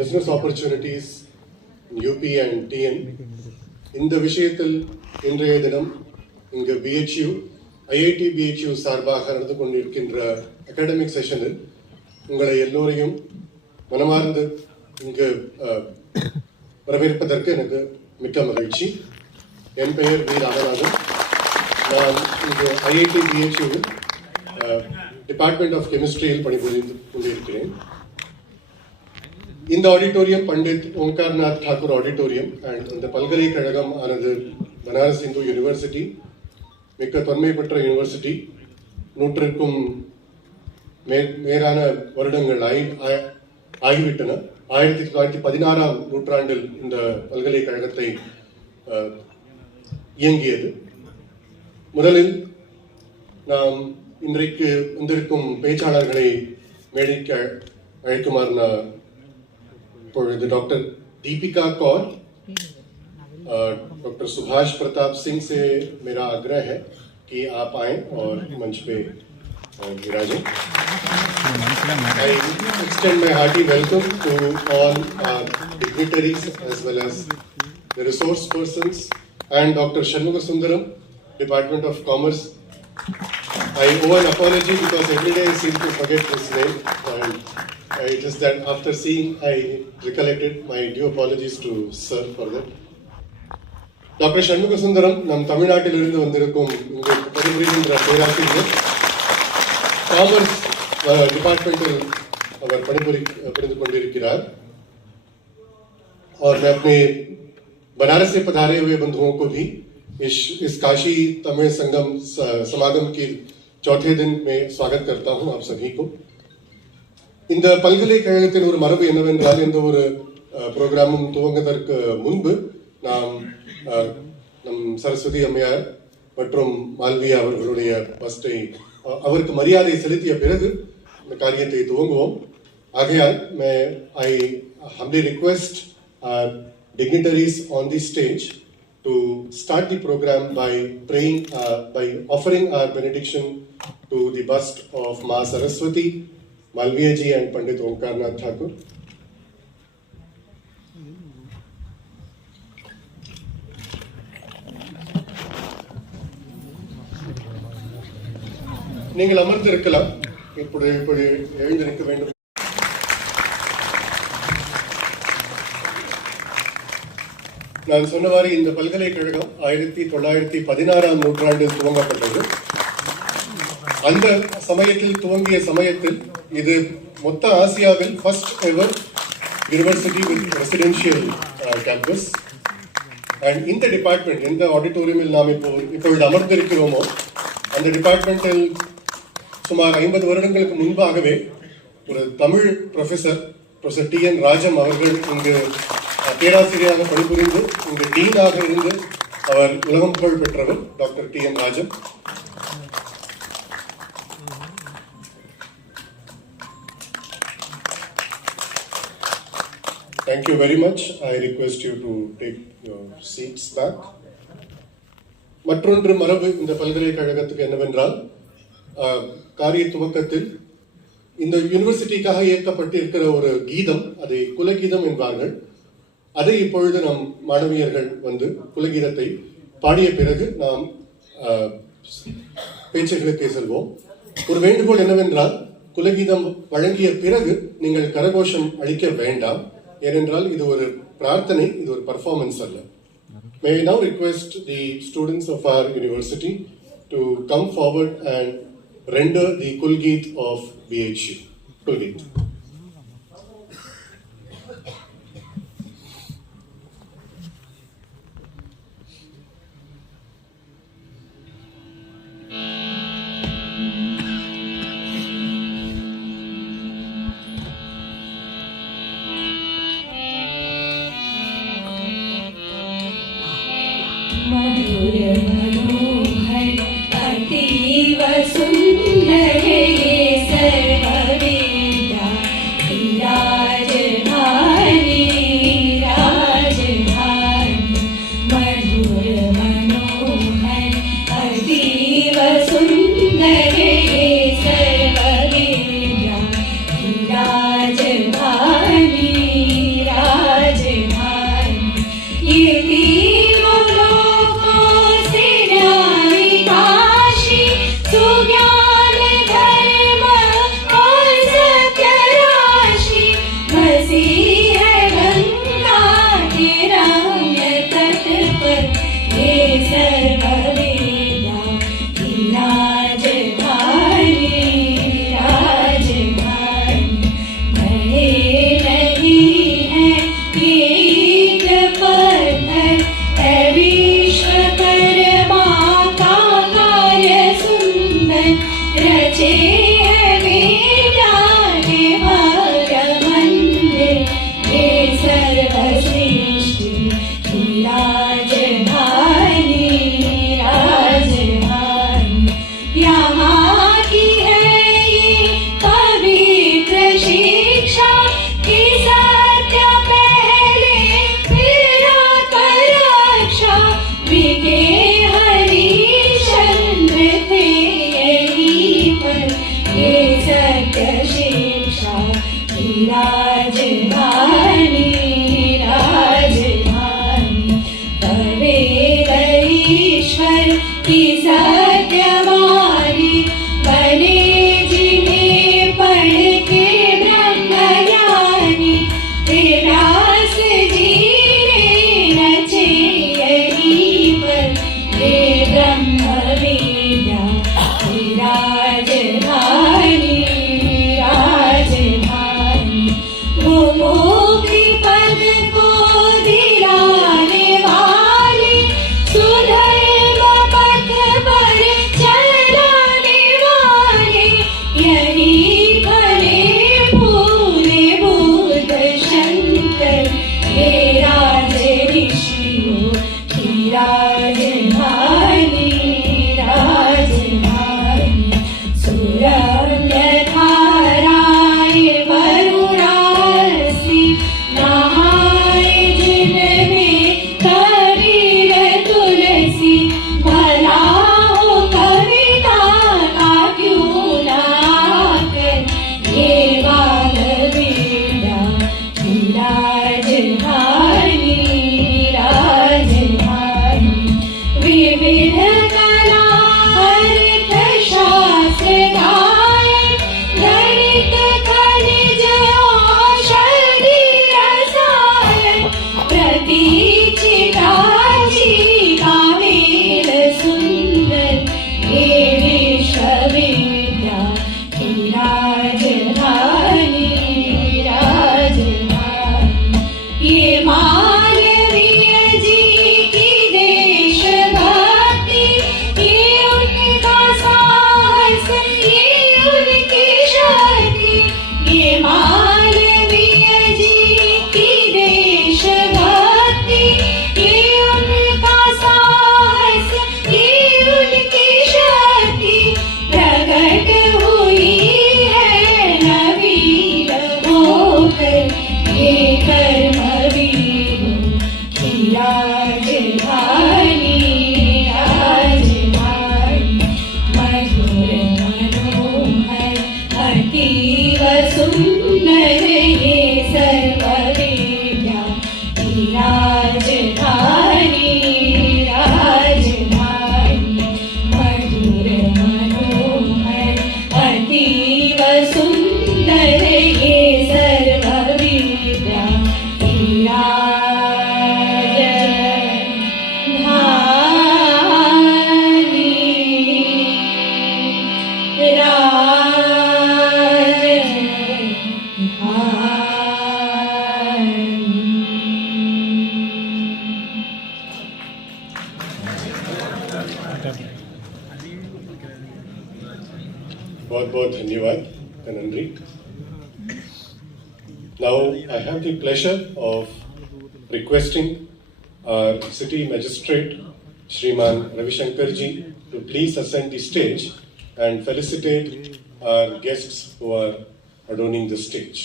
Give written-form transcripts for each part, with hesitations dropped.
business opportunities UP and TN. இந்த விஷயத்தில் இன்றைய தினம் இங்கு BHU IIT BHU சார்பாக நடந்து கொண்டிருக்கின்ற அகாடமிக் செஷனில் உங்களை எல்லோரையும் மனமார்ந்து இங்கு வரவேற்பதற்கு எனக்கு மிக்க மகிழ்ச்சி. என் பெயர் வி ராமநாதன். நான் இங்கு IIT BHU டிபார்ட்மெண்ட் ஆஃப் கெமிஸ்ட்ரியில் பணிபுரிந்து கொண்டிருக்கிறேன். இந்த auditorium Pandit Omkarnath Thakur auditorium and இந்த பல்கலைக்கழகம் ஆனது பனாரஸ் இந்து யூனிவர்சிட்டி, மிக்க தொன்மை பெற்ற யூனிவர்சிட்டி. 100க்கும் மேலான வருடங்கள் ஆகிவிட்டன. 1916ஆம் நூற்றாண்டில் இந்த பல்கலைக்கழகத்தை இயங்கியது. முதலில் நாம் இன்றைக்கு வந்திருக்கும் பேச்சாளர்களை மேடைக்கு அழைக்குமாறு நான் இப்பொழுது டாக்டர் दीपिका कौर, डॉक्टर सुभाष प्रताप सिंह से मेरा आग्रह है कि आप आएं और मंच पे विराजें. I extend my hearty welcome to all our dignitaries as well as the resource persons and Dr. Shanmuga Sundaram, Department of Commerce. I owe an apology because every day I seem to forget his name, and just that after seeing I recollected. My due apologies to sir for that. Dr. Shanmuga Sundaram நம் தமிழ்நாட்டிலிருந்து வந்திருக்கும் உங்களுக்கு பணிபுரிகின்ற பேராசிரியர். Commerce departmental அவர் பணிபுரிந்து கொண்டிருக்கிறார். और मैं अपने बनारस से पधारे हुए बंधुओं को भी इस काशी तमिल संगम समागम के चौथे दिन में स्वागत करता हूं आप सभी को. இந்த பல்கலைக்கழகத்தின் ஒரு மரபு என்னவென்றால், எந்த ஒரு ப்ரோக்ராமும் துவங்குவதற்கு முன்பு நாம் நம் சரஸ்வதி அம்மையார் மற்றும் மால்வியா அவர்களுடைய பஸ்டை அவருக்கு மரியாதை செலுத்திய பிறகு இந்த காரியத்தை துவங்குவோம். ஆகையால் I humbly request our dignitaries on the stage to start the program by praying, by offering our benediction to the bust of Ma Saraswati, Malviya ji and Pandit Omkarnath Thakur. நீங்கள் அமர்ந்து இருக்கலாம். இப்படி எழுந்திருக்க வேண்டும். நான் சொன்னவாறு இந்த பல்கலைக்கழகம் 1916ஆம் நூற்றாண்டில் துவங்கப்பட்டது. அந்த சமயத்தில் துவங்கிய சமயத்தில் இது மொத்த ஆசியாவில் first ever university with residential campus. And இந்த டிபார்ட்மெண்ட், எந்த ஆடிட்டோரியமில் நாம் இப்பொழுது அமர்ந்திருக்கிறோமோ அந்த டிபார்ட்மெண்டில் சுமார் 50 வருடங்களுக்கு முன்பாகவே ஒரு தமிழ் ப்ரொஃபஸர் TN ராஜம் அவர்கள் இங்கு பேராசிரியராக பணிபுரிந்து இங்கு டீனாக இருந்து அவர் உலகம் புகழ் பெற்றவர் doctor TN Rajam. Thank you very much. I request you to take your seats back. மற்றொன்று மரபு இந்த பல்கலைக்கழகத்துக்கு என்னவென்றால், காரிய துவக்கத்தில் இந்த யூனிவர்சிட்டிக்காக இயக்கப்பட்டு இருக்கிற ஒரு கீதம், அதை குலகீதம் என்பார்கள். அதை இப்பொழுது நம் மாணவியர்கள் வந்து குலகீதத்தை பாடிய பிறகு நாம் பேச்சுகளுக்கு செல்வோம். ஒரு வேண்டுகோள் என்னவென்றால், குலகீதம் வழங்கிய பிறகு நீங்கள் கரகோஷம் அளிக்க வேண்டாம். ஏனென்றால் இது ஒரு பிரார்த்தனை, இது ஒரு பர்ஃபார்மன்ஸ் அல்ல. May I now request the students of our university to come forward and render the Kulgeet of BHU. Kulgeet. मधुर मनोहर अतीव सुंदर ये सर्ववेदा विराजधानी राजधानी. मधुर मनोहर अतीव सुंदर ये सर्ववेदा विराजधानी दृढ़ कला अर्थशास्त्र गायन गणित खनिज औषधि रसायन प्रतीक्षिता जीवा वेद सुंदर हे विश्वविद्या की राजधानी ये मानवीय जी की देशभक्ति ये उनका साहस ये उनकी शक्ति ये मानवीय जी की देशभक्ति ये उनका साहस ये उनकी शक्ति प्रकट हुई है नवीन होकर ये कर्मवीरों की राजधानी मधुर मनोहर अतीव सुंदर ये सर्वविद्या की राजधानी मधुर मनोहर अतीव सुंदर ये सर्वविद्या की बहुत बहुत धन्यवाद कनंद्री. Now I have the pleasure of requesting our city magistrate Shriman Ravishankar ji to please ascend the stage and felicitate our guests who are adorning the stage.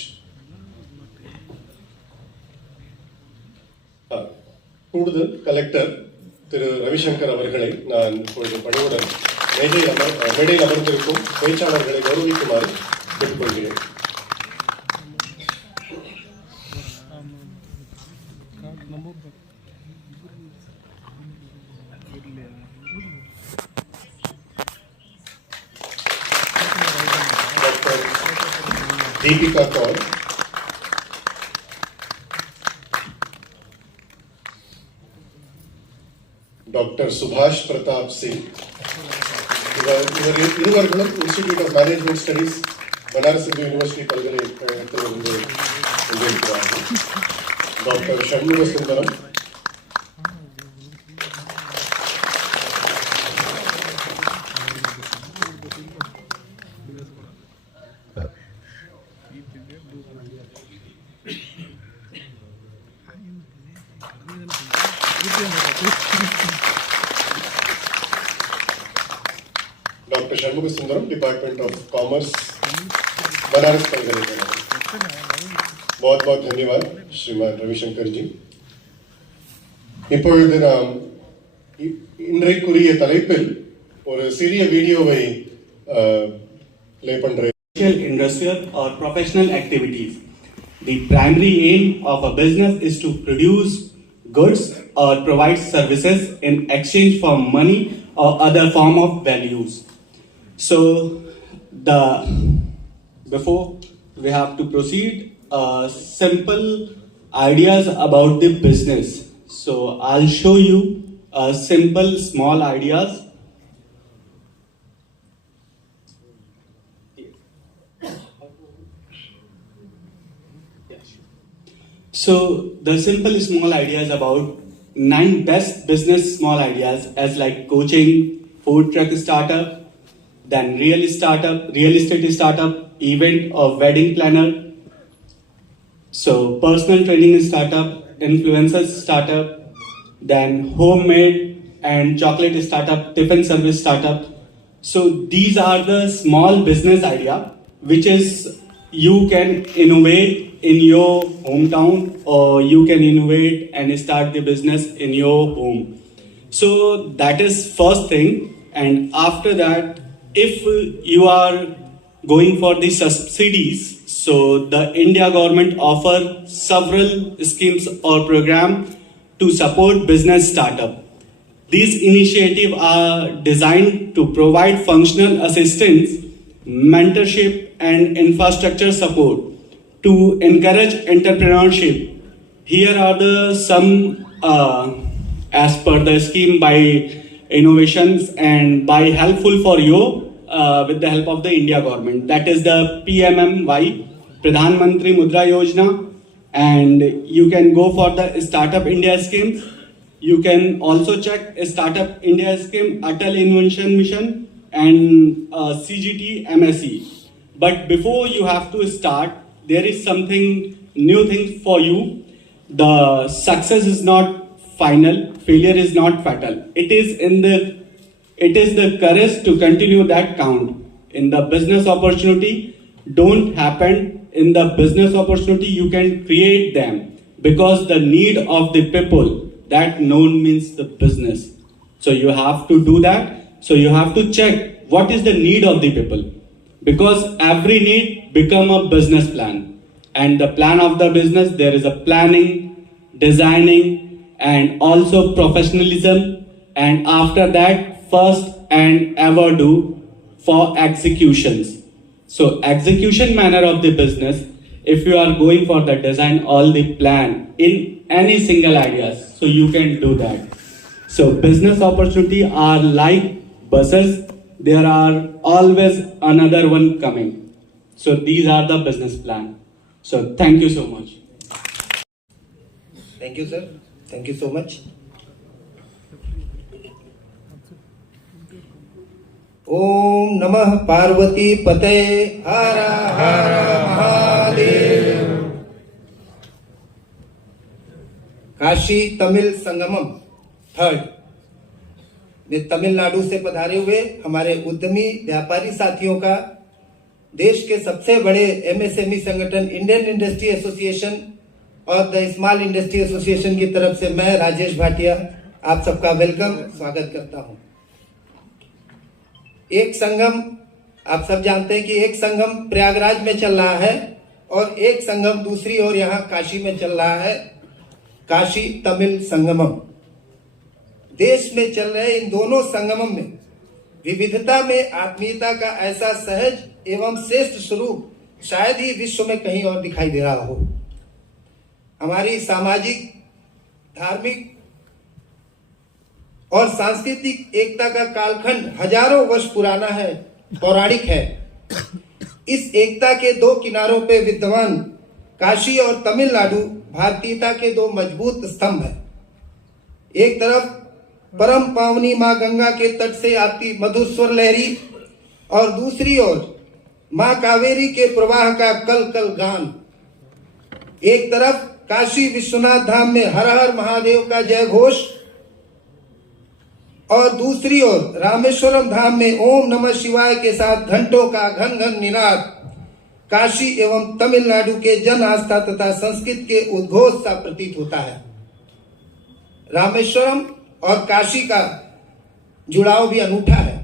கூடுதல் கலெக்டர் திரு ரவிசங்கர் அவர்களை நான் இப்பொழுது பணிவுடன் மேடையில் அமர்ந்திருக்கும் பேச்சாளர்களை கௌரவிக்குமாறு கேட்டுக்கொள்கிறேன். डॉक्टर दीपिका कौर, डॉक्टर सुभाष प्रताप सिंह, இருவர்களும் institute of management studies Banaras Hindu university பல்கலைக்கழகத்திலிருந்து வந்திருக்கிறார்கள். Doctor Shanmuga Sundaram, doctor Shanmukha Sundaram, department of commerce, Banaras पल्गलेकழகம். बहुत बहुत धन्यवाद श्रीमान रविशंकर जी. இப்பொழுது நாம் இன்றைக்குரிய தலைப்பில் ஒரு சிறிய வீடியோவை ப்ளே பண்றேன். Industrial or professional activities. The primary aim of a business is to produce goods or provide services in exchange for money or other form of values. So, before we have to proceed, simple ideas about the business. So, I'll show you simple small ideas. So, the simple small ideas about 9 best business small ideas as like coaching, food truck startup, then real estate startup, event or wedding planner. So, personal training startup, influencers startup, then homemade and chocolate startup, tiffin service startup. So, these are the small business idea which is you can innovate in your hometown or you can innovate and start the business in your home. So that is first thing, and after that if you are going for the subsidies, so the India government offer several schemes or program to support business startup. These initiatives are designed to provide functional assistance, mentorship, and infrastructure support to encourage entrepreneurship. Here are the some as per the scheme by innovations and by helpful for you with the help of the India government. That is the PMMY, Pradhan Mantri Mudra Yojana, and you can go for the Startup India scheme. You can also check Startup India scheme, Atal Invention Mission, and CGT MSE. But before you have to start, there is something new thing for you. The success is not final, failure is not fatal. It is the courage to continue that count. In the business opportunity, don't happen in the business opportunity, you can create them, because the need of the people, that known means the business. So you have to do that. So you have to check what is the need of the people, because every need become a business plan. And the plan of the business, there is a planning, designing, and also professionalism. And after that, first and ever do for executions. So execution manner of the business, if you are going for the design, all the plan in any single ideas, so you can do that. So business opportunity are like buses, there are always another one coming. So these are the business plan. So thank you so much. Thank you, sir. Thank you so much. ओम नमः पार्वती पते हर हर Mahadev. Kashi Tamil Sangamam third में तमिलनाडु से पधारे हुए हमारे उद्यमी व्यापारी साथियों का देश के सबसे बड़े एमएसएमई संगठन इंडियन इंडस्ट्री एसोसिएशन और द स्मॉल इंडस्ट्री एसोसिएशन की तरफ से मैं राजेश भाटिया आप सबका वेलकम स्वागत करता हूं। एक संगम, आप सब जानते हैं कि एक संगम प्रयागराज में चल रहा है और एक संगम दूसरी ओर यहाँ काशी में चल रहा है, काशी तमिल संगमम। देश में चल रहे इन दोनों संगमम में विविधता में आत्मीयता का ऐसा सहज एवं श्रेष्ठ स्वरूप शायद ही विश्व में कहीं और दिखाई दे रहा हो। हमारी सामाजिक, धार्मिक और सांस्कृतिक एकता का कालखंड हजारों वर्ष पुराना है, पौराणिक है। इस एकता के दो किनारों पे विद्यमान काशी और तमिलनाडु भारतीयता के दो मजबूत स्तंभ हैं। एक तरफ परम पावनी मां गंगा के तट से आती मधुर स्वर लहरी और दूसरी ओर मां कावेरी के प्रवाह का कल कल गान। एक तरफ काशी विश्वनाथ धाम में हर हर महादेव का जय घोष और दूसरी ओर रामेश्वरम धाम में ओम नमः शिवाय के साथ घंटों का घन घन निनाद काशी एवं तमिलनाडु के जन आस्था तथा संस्कृत के उद्घोष सा प्रतीत होता है। रामेश्वरम और काशी का जुड़ाव भी अनूठा है।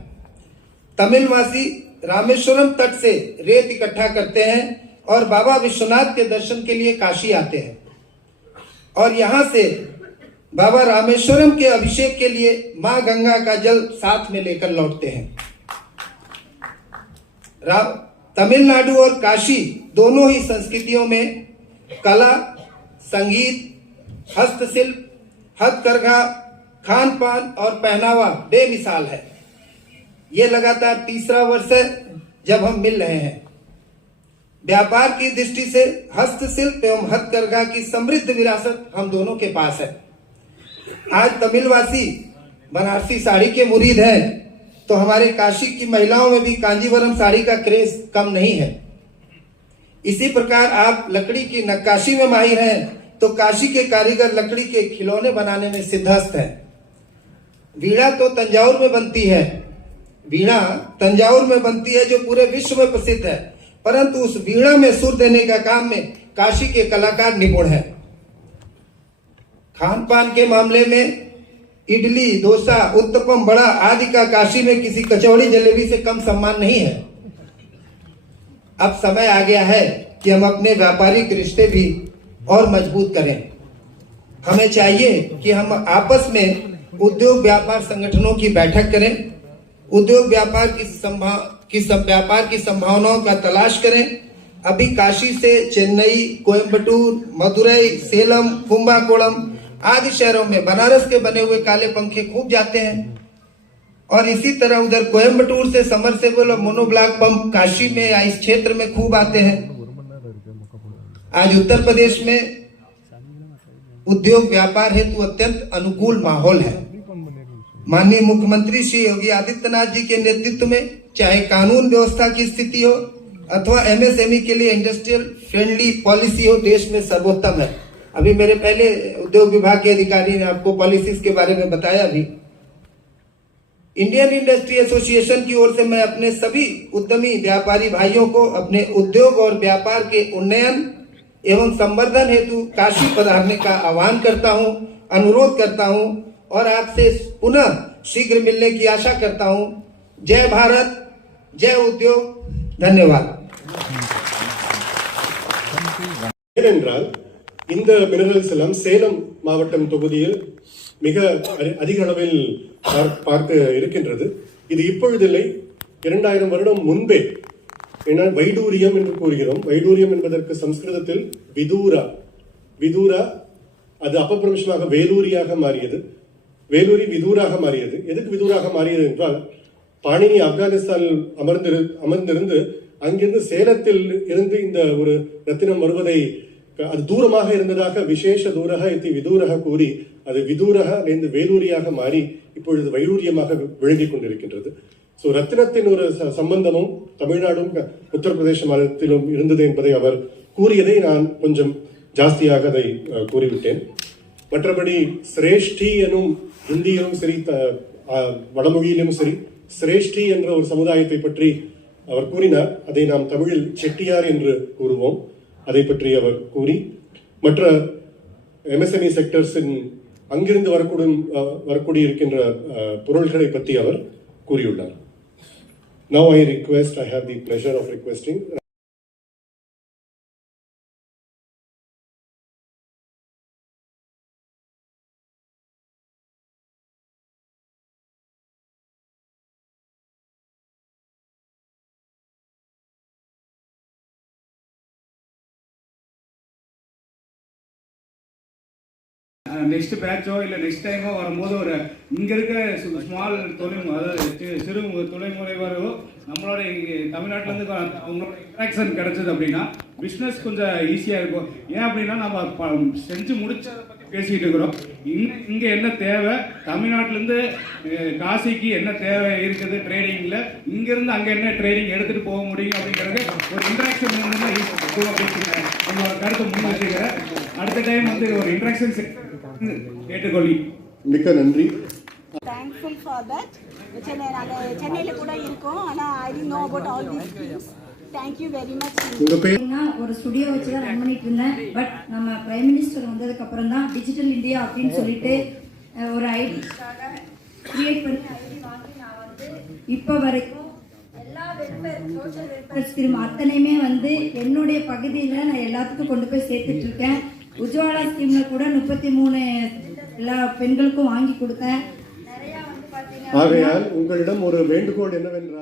तमिलवासी रामेश्वरम तट से रेत इकट्ठा करते हैं और बाबा विश्वनाथ के दर्शन के लिए काशी आते हैं और यहां से बाबा रामेश्वरम के अभिषेक के लिए मां गंगा का जल साथ में लेकर लौटते हैं। तमिलनाडु और काशी दोनों ही संस्कृतियों में कला, संगीत, हस्तशिल्प, हथकरघा, खान पान और पहनावा बेमिसाल है। ये लगातार तीसरा वर्ष है जब हम मिल रहे हैं। व्यापार की दृष्टि से हस्तशिल्प एवं हथकरघा की समृद्ध विरासत हम दोनों के पास है। आज तमिलवासी बनारसी साड़ी के मुरीद हैं तो हमारे काशी की महिलाओं में भी कांजीवरम साड़ी का क्रेज कम नहीं है। इसी प्रकार आप लकड़ी की नक्काशी में माहिर हैं तो काशी के कारीगर लकड़ी के खिलौने बनाने में सिद्धहस्त हैं। वीणा तो तंजावुर में बनती है, वीणा तंजावुर में बनती है जो पूरे विश्व में प्रसिद्ध है, परंतु उस वीणा में सुर देने का काम में काशी के कलाकार निपुण हैं। खान पान के मामले में इडली, डोसा, उत्तपम, बड़ा आदि का काशी में किसी कचौड़ी जलेबी से कम सम्मान नहीं है। अब समय आ गया है कि हम अपने व्यापारिक रिश्ते भी और मजबूत करें। हमें चाहिए कि हम आपस में उद्योग व्यापार संगठनों की बैठक करें, उद्योग व्यापार व्यापार की संभावनाओं का तलाश करें। अभी काशी से चेन्नई, कोयम्बटूर, मदुरई, सेलम, कुंभाकोणम आदि शहरों में बनारस के बने हुए काले पंखे खूब जाते हैं और इसी तरह उधर कोयम्बटूर से समरसेबल और मोनोब्लॉक पंप काशी में या इस क्षेत्र में खूब आते हैं। आज उत्तर प्रदेश में उद्योग व्यापार हेतु अत्यंत अनुकूल माहौल है। माननीय मुख्यमंत्री श्री योगी आदित्यनाथ जी के नेतृत्व में चाहे कानून व्यवस्था की स्थिति हो अथवा एमएसएमई के लिए इंडस्ट्रियल फ्रेंडली पॉलिसी हो, देश में सर्वोत्तम है। अभी मेरे पहले उद्योग विभाग के अधिकारी ने आपको पॉलिसीज के बारे में बताया भी। इंडियन इंडस्ट्री एसोसिएशन की ओर से मैं अपने सभी उद्यमी व्यापारी भाइयों को अपने उद्योग और व्यापार के उन्नयन एवं संवर्धन हेतु काशी पधारने का आह्वान करता हूं, अनुरोध करता हूं और आपसे पुनः शीघ्र मिलने की आशा करता हूं। जय भारत, जय उद्योग, धन्यवाद। ஏனென்றால் இந்த மினரல்ஸ் எல்லாம் சேலம் மாவட்டம் தொகுதியில் மிக அதிக அளவில் பார்க்க இருக்கின்றது. இது இப்பொழுதில்லை, 2000 வருடம் முன்பே. ஏன்னா வைடூரியம் என்று கூறுகிறோம். வைடூரியம் என்பதற்கு சம்ஸ்கிருதத்தில் விதூரா, விதூரா அது அபப்பிரமிஷமாக வேலூரியாக மாறியது. வேலூரி விதூராக மாறியது. எதுக்கு விதூராக மாறியது என்றால், பாணினி ஆப்கானிஸ்தானில் அமர்ந்திருந்து அங்கிருந்து சேலத்தில் இருந்து இந்த ஒரு ரத்தினம் வருவதை அது தூரமாக இருந்ததாக விசேஷ தூரக இத்தி விதூரக கூறி அது விதூரக இருந்து வேலூரியாக மாறி இப்பொழுது வைடூரியமாக விளங்கிக் கொண்டிருக்கின்றது. ஸோ ரத்தினத்தின் ஒரு சம்பந்தமும் தமிழ்நாடும் உத்தரப்பிரதேச மாநிலத்திலும் இருந்தது என்பதை அவர் கூறியதை நான் கொஞ்சம் ஜாஸ்தியாக அதை கூறிவிட்டேன். மற்றபடி சிரேஷ்டி எனும் இந்தியிலும் சரி வடமொழியிலும் சரி சிரேஷ்டி என்ற ஒரு சமுதாயத்தை பற்றி அவர் கூறினார். அதை நாம் தமிழில் செட்டியார் என்று கூறுவோம். அதை பற்றி அவர் கூறி மற்ற எம்எஸ்எம்இ செக்டர்ஸின் அங்கிருந்து வரக்கூடிய இருக்கின்ற பொருள்களை பற்றி அவர் கூறியுள்ளார். Now I have the pleasure of requesting next பேட்சோ இல்லை நெக்ஸ்ட் டைமோ வரும்போது ஒரு இங்கே இருக்க ஸ்மால் அதாவது சிறு தொழில் முனைவரோ நம்மளோட இங்கே தமிழ்நாட்டிலேருந்து அவங்களோட இன்ட்ராக்ஷன் கிடைச்சது அப்படின்னா பிஸ்னஸ் கொஞ்சம் ஈஸியாக இருக்கும். ஏன் அப்படின்னா நம்ம செஞ்சு முடிச்சதை பற்றி பேசிக்கிட்டு இருக்கிறோம். இங்கே என்ன தேவை, தமிழ்நாட்டிலேருந்து காசிக்கு என்ன தேவை இருக்குது ட்ரேடிங்கில், இங்கேருந்து அங்கே என்ன ட்ரேடிங் எடுத்துகிட்டு போக முடியும் அப்படிங்கிறது ஒரு இன்ட்ராக்ஷன் மூலமாக ஈஸியாக அப்படின்னு நம்மளோட கருத்தை முன் வச்சுக்கிறேன். அடுத்த டைம் வந்து ஒரு இன்ட்ராக்ஷன் கேட்டுக்கொள்ளி மிக்க நன்றி. Thankful for that. சென்னையில் கூட இருக்கோம், ஆனால் I did know about all these things. Thank you very much. ஒரு ஸ்டுடியோ வச்சு தான் ரன் பண்ணிட்டு இருந்தேன். பட் நம்ம பிரைம் மினிஸ்டர் வந்ததுக்கு அப்புறம் தான் டிஜிட்டல் இந்தியா அப்படின்னு சொல்லிட்டு ஒரு ஐடி கிரியேட் பண்ணி ஐடி வாங்கி நான் வந்து இப்போ வரைக்கும் எல்லா வெல்ஃபேர் சோஷியல் வெல்ஃபேர் ஸ்கீம் அத்தனையுமே வந்து என்னுடைய பகுதியில் நான் எல்லாத்துக்கும் கொண்டு போய் சேர்த்துட்டு இருக்கேன். உஜ்வாலா ஸ்கீம்ல கூட 33 எல்லா பெண்களுக்கும் வாங்கி கொடுத்தேன். நிறைய வந்து பாத்தீங்கன்னா ஆகையால் உங்களிடம் ஒரு வேண்டுகோள் என்னவென்றால்